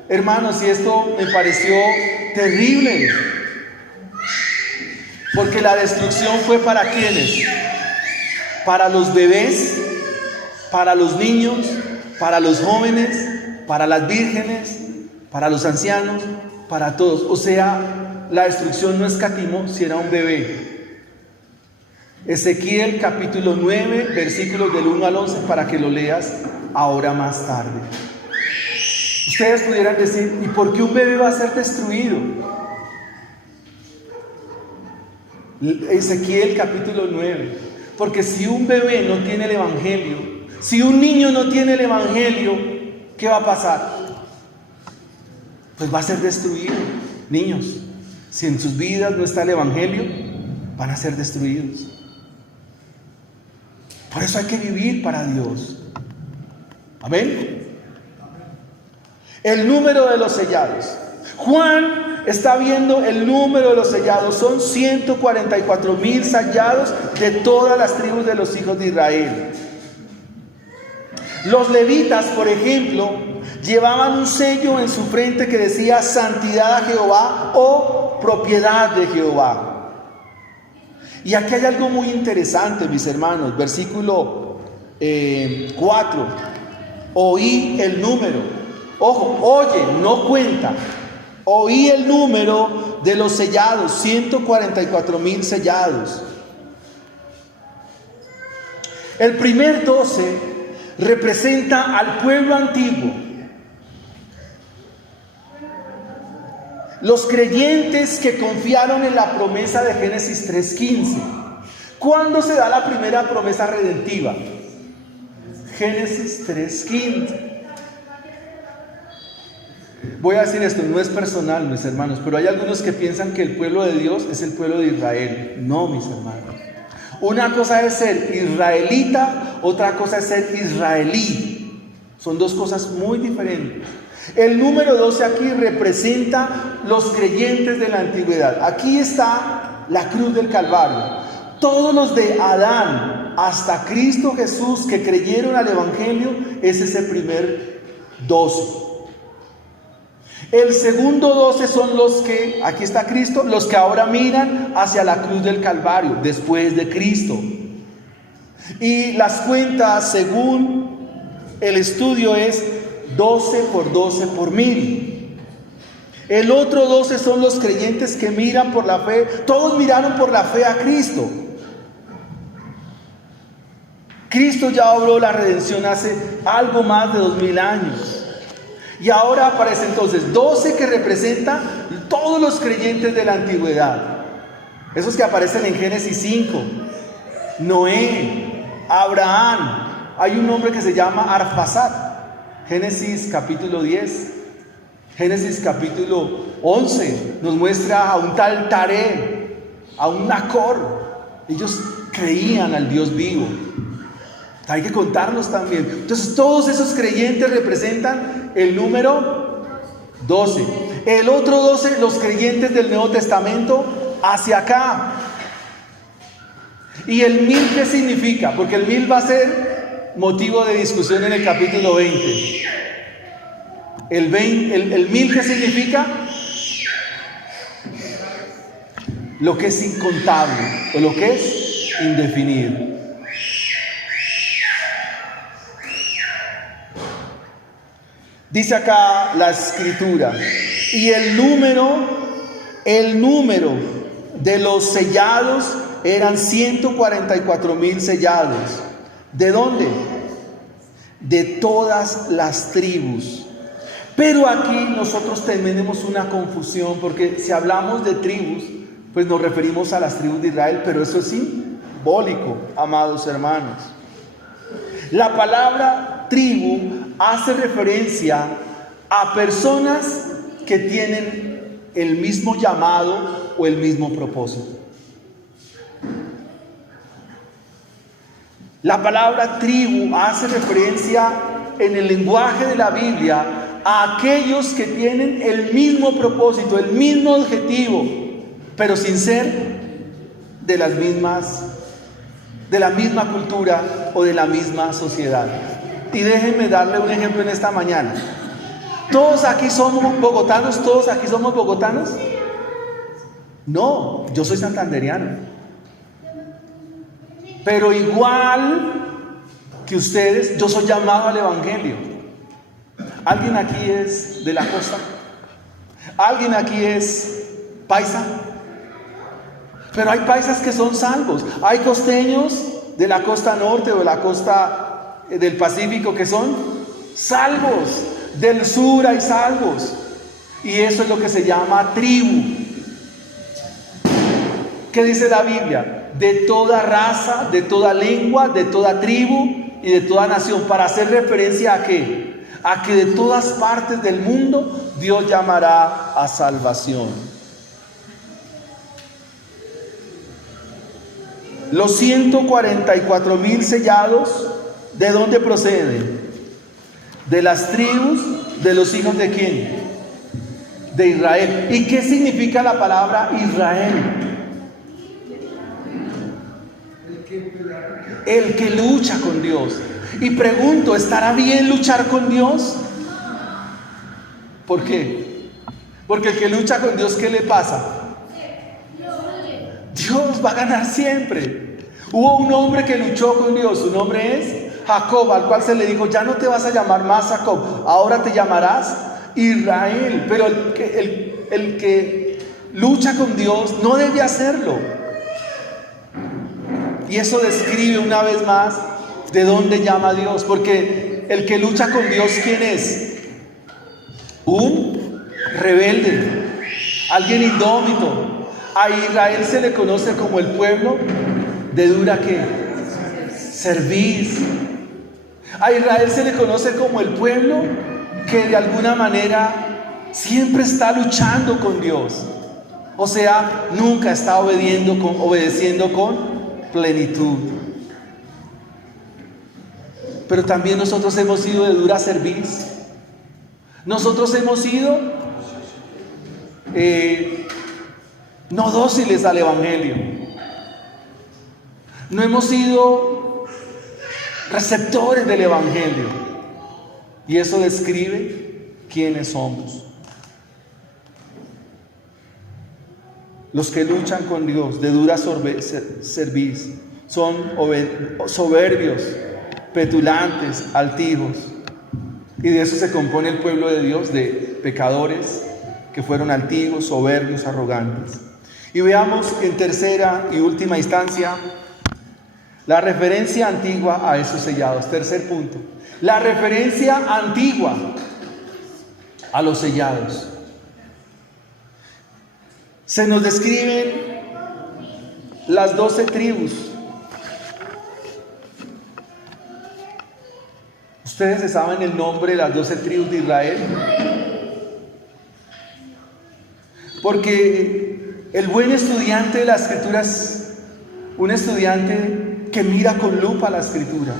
hermanos, y esto me pareció terrible, porque la destrucción fue para ¿quiénes? Para los bebés, para los niños, para los jóvenes, para las vírgenes, para los ancianos, para todos. O sea, la destrucción no escatimó si era un bebé. Ezequiel capítulo 9, versículos del 1 al 11, para que lo leas ahora más tarde. Ustedes pudieran decir: ¿y por qué un bebé va a ser destruido? Ezequiel capítulo 9. Porque si un bebé no tiene el evangelio, si un niño no tiene el evangelio, ¿qué va a pasar? Pues va a ser destruido. Niños, si en sus vidas no está el evangelio, van a ser destruidos. Por eso hay que vivir para Dios. Amén. El número de los sellados. Juan está viendo el número de los sellados. Son 144,000 sellados de todas las tribus de los hijos de Israel. Los levitas, por ejemplo, llevaban un sello en su frente que decía santidad a Jehová o propiedad de Jehová. Y aquí hay algo muy interesante, mis hermanos. Versículo 4. Oí el número. Ojo, oye, no cuenta. Oí el número de los sellados, 144,000 sellados. El primer 12 representa al pueblo antiguo. Los creyentes que confiaron en la promesa de Génesis 3:15. ¿Cuándo se da la primera promesa redentiva? Génesis 3:15. Voy a decir esto, no es personal, mis hermanos, pero hay algunos que piensan que el pueblo de Dios es el pueblo de Israel. No, mis hermanos. Una cosa es ser israelita, otra cosa es ser israelí. Son dos cosas muy diferentes. El número 12 aquí representa los creyentes de la antigüedad. Aquí está la cruz del Calvario. Todos los de Adán hasta Cristo Jesús que creyeron al Evangelio, es ese primer 12. El segundo 12 son los que, aquí está Cristo, los que ahora miran hacia la cruz del Calvario, después de Cristo. Y las cuentas, según el estudio, es 12 por 12 por 1000. El otro 12 son los creyentes que miran por la fe. Todos miraron por la fe a Cristo. Cristo ya obró la redención hace algo más de 2000 años. Y ahora aparece entonces 12 que representan todos los creyentes de la antigüedad. Esos que aparecen en Génesis 5. Noé, Abraham. Hay un hombre que se llama Arfaxad. Génesis capítulo 10. Génesis capítulo 11 nos muestra a un tal Taré, a un Nacor. Ellos creían al Dios vivo. Hay que contarlos también. Entonces todos esos creyentes representan el número 12. El otro 12, los creyentes del Nuevo Testamento hacia acá. ¿Y el 1000 qué significa? Porque el 1000 va a ser motivo de discusión en el capítulo 20. El 1000 ¿qué significa? Lo que es incontable o lo que es indefinido. Dice acá la escritura, y el número de los sellados eran 144,000 sellados. ¿De dónde? De todas las tribus. Pero aquí nosotros tenemos una confusión, porque si hablamos de tribus, pues nos referimos a las tribus de Israel, pero eso es simbólico, amados hermanos. La palabra tribu hace referencia a personas que tienen el mismo llamado o el mismo propósito. La palabra tribu hace referencia en el lenguaje de la Biblia a aquellos que tienen el mismo propósito, el mismo objetivo, pero sin ser de la misma cultura o de la misma sociedad. Y déjenme darle un ejemplo en esta mañana. ¿Todos aquí somos bogotanos? ¿Todos aquí somos bogotanos? No, yo soy santanderiano. Pero igual que ustedes, yo soy llamado al evangelio. ¿Alguien aquí es de la costa? ¿Alguien aquí es paisa? Pero hay paisas que son salvos. Hay costeños de la costa norte o de la costa del Pacífico que son salvos. Del sur hay salvos. Y eso es lo que se llama tribu. ¿Qué dice la Biblia? De toda raza, de toda lengua, de toda tribu y de toda nación. Para hacer referencia a ¿qué? A que de todas partes del mundo Dios llamará a salvación. Los 144,000 sellados, ¿de dónde proceden? De las tribus de los hijos ¿de quién? De Israel. ¿Y qué significa la palabra Israel? El que lucha con Dios. Y pregunto, ¿estará bien luchar con Dios? ¿Por qué? Porque el que lucha con Dios, ¿qué le pasa? Dios va a ganar siempre. Hubo un hombre que luchó con Dios, su nombre es Jacob, al cual se le dijo, ya no te vas a llamar más Jacob, ahora te llamarás Israel. Pero el que lucha con Dios no debe hacerlo. Y eso describe una vez más de dónde llama a Dios, porque el que lucha con Dios, ¿quién es? Un rebelde, alguien indómito. A Israel se le conoce como el pueblo de dura ¿qué? Cerviz. A Israel se le conoce como el pueblo que de alguna manera siempre está luchando con Dios. O sea, nunca está obedeciendo con plenitud. Pero también nosotros hemos sido de dura cerviz. Nosotros hemos sido no dóciles al evangelio. No hemos sido receptores del evangelio. Y eso describe quiénes somos. Los que luchan con Dios de dura cerviz son soberbios, petulantes, altivos. Y de eso se compone el pueblo de Dios, de pecadores que fueron altivos, soberbios, arrogantes. Y veamos en tercera y última instancia la referencia antigua a esos sellados. Tercer punto, la referencia antigua a los sellados. Se nos describen las 12 tribus. ¿Ustedes se saben el nombre de las 12 tribus de Israel? Porque el buen estudiante de la Escritura es un estudiante que mira con lupa la Escritura.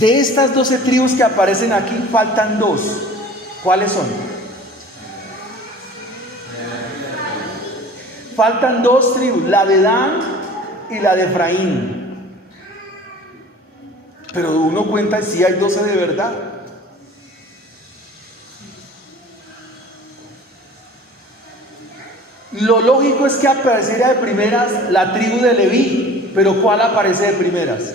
De estas 12 tribus que aparecen aquí, faltan 2. ¿Cuáles son? Faltan 2 tribus, la de Dan y la de Efraín. Pero uno cuenta si hay 12 de verdad. Lo lógico es que apareciera de primeras la tribu de Leví, pero ¿cuál aparece de primeras?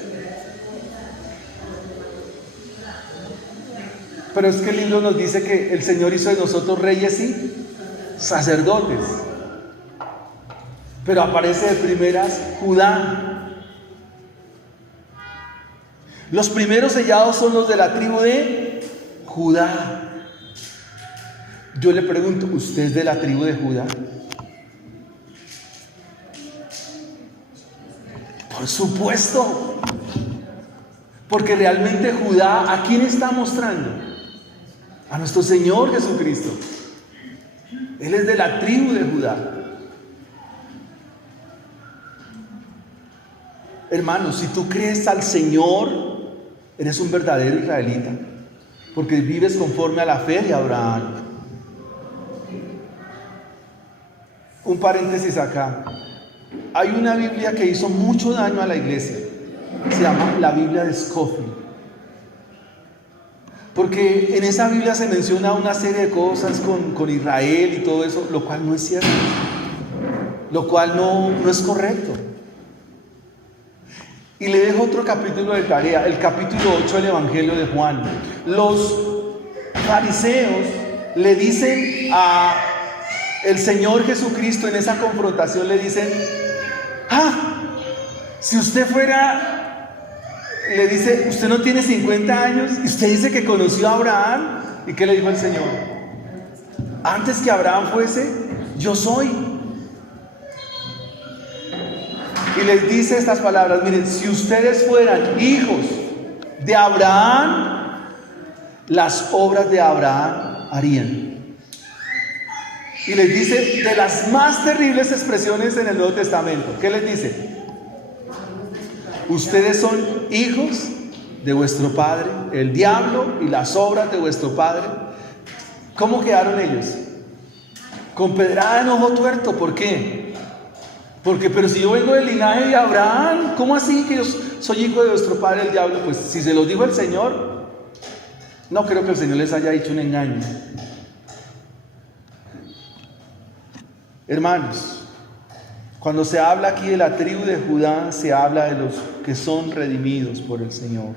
Pero es que el libro nos dice que el Señor hizo de nosotros reyes y sacerdotes. Pero aparece de primeras Judá. Los primeros sellados son los de la tribu de Judá. Yo le pregunto, ¿usted es de la tribu de Judá? Por supuesto. Porque realmente Judá, ¿a quién está mostrando? A nuestro Señor Jesucristo. Él es de la tribu de Judá. Hermano, si tú crees al Señor, eres un verdadero israelita, porque vives conforme a la fe de Abraham. Un paréntesis acá. Hay una Biblia que hizo mucho daño a la iglesia. Se llama la Biblia de Scofield. Porque en esa Biblia se menciona una serie de cosas con Israel y todo eso, lo cual no es cierto. Lo cual no es correcto. Y le dejo otro capítulo de tarea, el capítulo 8 del Evangelio de Juan. Los fariseos le dicen a el Señor Jesucristo en esa confrontación, le dicen: si usted fuera, le dice, usted no tiene 50 años y usted dice que conoció a Abraham. ¿Y qué le dijo el Señor? Antes que Abraham fuese, yo soy. Y les dice estas palabras: miren, si ustedes fueran hijos de Abraham, las obras de Abraham harían. Y les dice de las más terribles expresiones en el Nuevo Testamento. ¿Qué les dice? Ustedes son hijos de vuestro padre, el diablo, y las obras de vuestro padre. ¿Cómo quedaron ellos? Con pedrada en ojo tuerto. ¿Por qué? Porque, pero si yo vengo del linaje de Abraham, ¿cómo así que yo soy hijo de vuestro padre el diablo? Pues si se lo dijo el Señor, no creo que el Señor les haya dicho un engaño. Hermanos, cuando se habla aquí de la tribu de Judá, se habla de los que son redimidos por el Señor.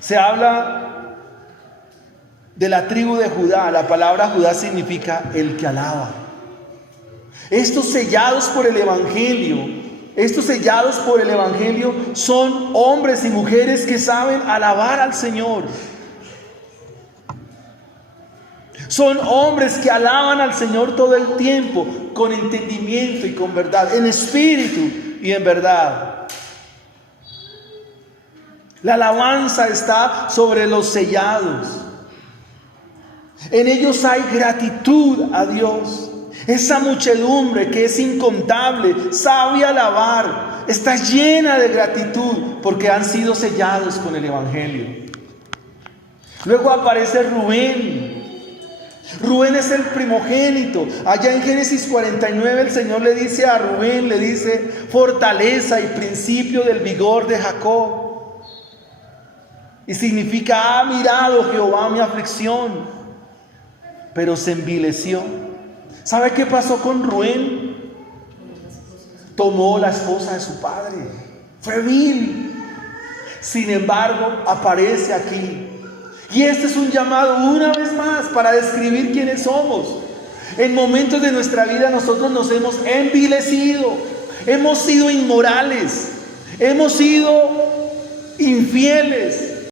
Se habla de la tribu de Judá. La palabra Judá significa el que alaba. Estos sellados por el Evangelio, son hombres y mujeres que saben alabar al Señor. Son hombres que alaban al Señor todo el tiempo, con entendimiento y con verdad, en espíritu y en verdad. La alabanza está sobre los sellados. En ellos hay gratitud a Dios. Esa muchedumbre que es incontable sabe alabar, está llena de gratitud porque han sido sellados con el Evangelio. Luego aparece Rubén. Rubén es el primogénito. Allá en Génesis 49 el Señor le dice a Rubén, le dice: fortaleza y principio del vigor de Jacob. Y significa: ha mirado Jehová mi aflicción, pero se envileció. ¿Sabe qué pasó con Rubén? Tomó la esposa de su padre. Fue vil. Sin embargo, aparece aquí. Y este es un llamado una vez más para describir quiénes somos. En momentos de nuestra vida nosotros nos hemos envilecido, hemos sido inmorales, hemos sido infieles,